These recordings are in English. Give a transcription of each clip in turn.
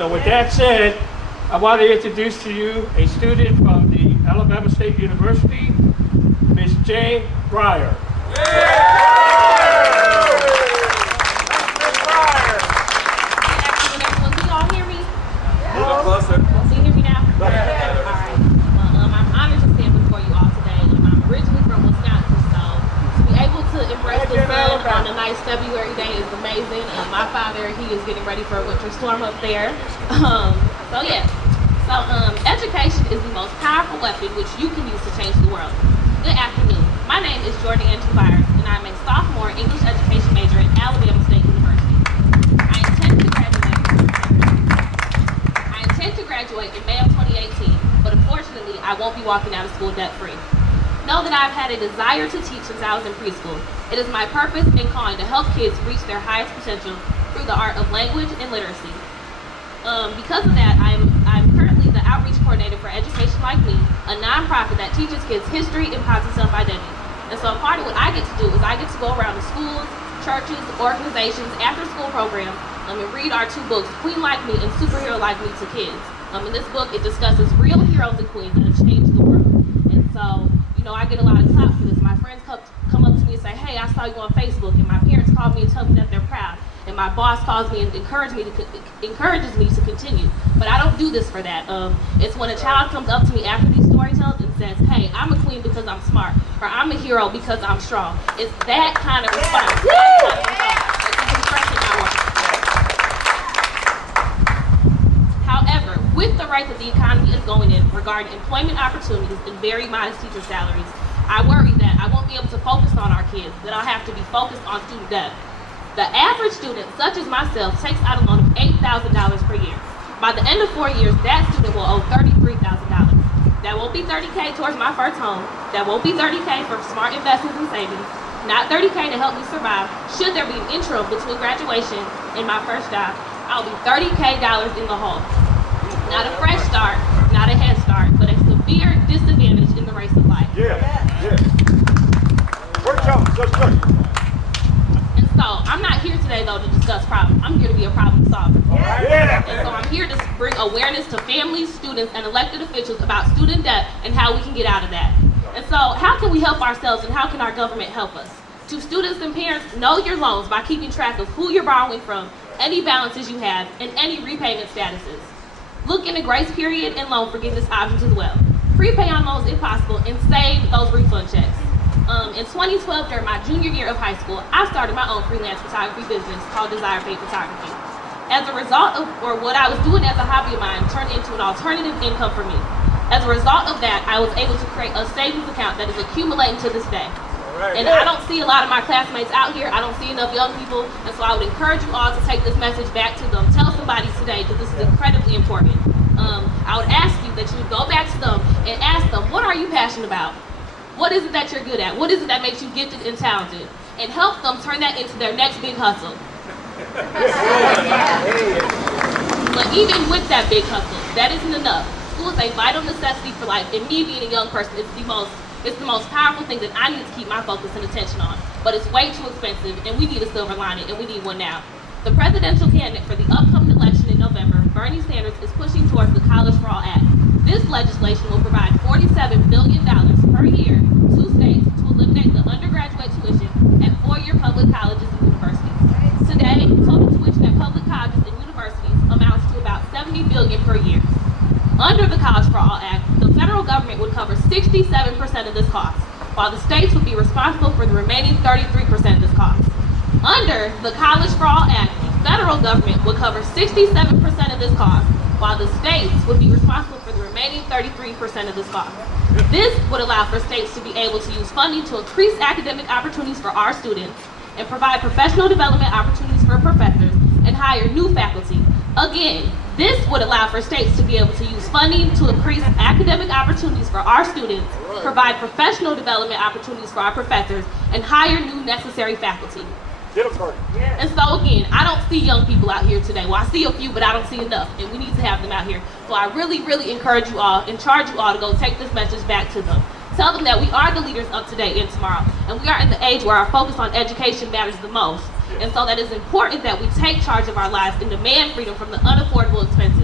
So with that said, I want to introduce to you a student from the Alabama State University, Ms. J. Byers. On a nice February day is amazing. My father, he is getting ready for a winter storm up there. Education is the most powerful weapon which you can use to change the world. Good afternoon. My name is Jordan Byers, and I'm a sophomore English education major at Alabama State University. I intend to graduate in May of 2018, but unfortunately, I won't be walking out of school debt-free. Know that I've had a desire to teach since I was in preschool. It is my purpose and calling to help kids reach their highest potential through the art of language and literacy. Because of that, I'm currently the outreach coordinator for Education Like Me, a nonprofit that teaches kids history and positive self-identity. And so part of what I get to do is I get to go around to schools, churches, organizations, after-school programs, and read our two books, Queen Like Me and Superhero Like Me, to kids. In this book, it discusses real heroes and queens that have changed the world. And so, I get a lot of claps for this. My friends come up to me and say, hey, I saw you on Facebook, and my parents call me and tell me that they're proud, and my boss calls me and encourages me to continue. But I don't do this for that. It's when a child comes up to me after these storytells and says, hey, I'm a queen because I'm smart, or I'm a hero because I'm strong. It's that kind of response. However, with the rate that the economy is going in regarding employment opportunities and very modest teacher salaries, I worry that I won't be able to focus on our kids, that I'll have to be focused on student debt. The average student, such as myself, takes out a loan of $8,000 per year. By the end of 4 years, that student will owe $33,000. That won't be $30K towards my first home. That won't be $30K for smart investments and savings. Not $30K to help me survive. Should there be an interim between graduation and my first job, I'll be $30K in the hole. Not a fresh start, not a head start, but a severe disadvantage in the race of life. And so, I'm not here today, though, to discuss problems. I'm here to be a problem solver. And so I'm here to bring awareness to families, students, and elected officials about student debt and how we can get out of that. And so, how can we help ourselves, and how can our government help us? To students and parents, know your loans by keeping track of who you're borrowing from, any balances you have, and any repayment statuses. Look into grace period and loan forgiveness options as well. Prepay on loans if possible, and save those refund checks. In 2012, during my junior year of high school, I started my own freelance photography business called Desire Paid Photography. As a result of, what I was doing as a hobby of mine turned into an alternative income for me. As a result of that, I was able to create a savings account that is accumulating to this day. And I don't see a lot of my classmates out here. I don't see enough young people. And so I would encourage you all to take this message back to them. Tell somebody today that this is incredibly important. I would ask you that you would go back to them and ask them, what are you passionate about? What is it that you're good at? What is it that makes you gifted and talented? And help them turn that into their next big hustle. But even with that big hustle, that isn't enough. School is a vital necessity for life, and me being a young person is the most powerful thing that I need to keep my focus and attention on. But it's way too expensive, and we need a silver lining, and we need one now. The presidential candidate for the upcoming election in November, Bernie Sanders, is pushing towards the College for All Act. This legislation will provide $47 billion per year to states to eliminate the undergraduate tuition at four-year public colleges and universities. Today, total tuition at public colleges and universities amounts to about $70 billion per year. Under the College for All Act, the federal government would cover 67% of this cost, while the states would be responsible for the remaining 33% of this cost. Under the College for All Act, the federal government would cover 67% of this cost, while the states would be responsible for the remaining 33% of this cost. This would allow for states to be able to use funding to increase academic opportunities for our students and provide professional development opportunities for professors and hire new faculty. Again, this would allow for states to be able to use funding to increase academic opportunities for our students, provide professional development opportunities for our professors, and hire new necessary faculty. And so again, I don't see young people out here today. Well, I see a few, but I don't see enough, and we need to have them out here. So I really, really encourage you all and charge you all to go take this message back to them. Tell them that we are the leaders of today and tomorrow, and we are in the age where our focus on education matters the most. And so that it's important that we take charge of our lives and demand freedom from the unaffordable expenses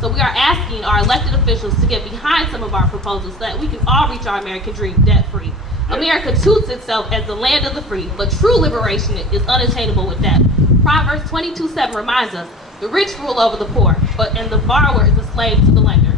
So we are asking our elected officials to get behind some of our proposals so that we can all reach our American dream debt-free. America toots itself as the land of the free, but true liberation is unattainable with debt. Proverbs 22:7 reminds us, the rich rule over the poor, and the borrower is a slave to the lender.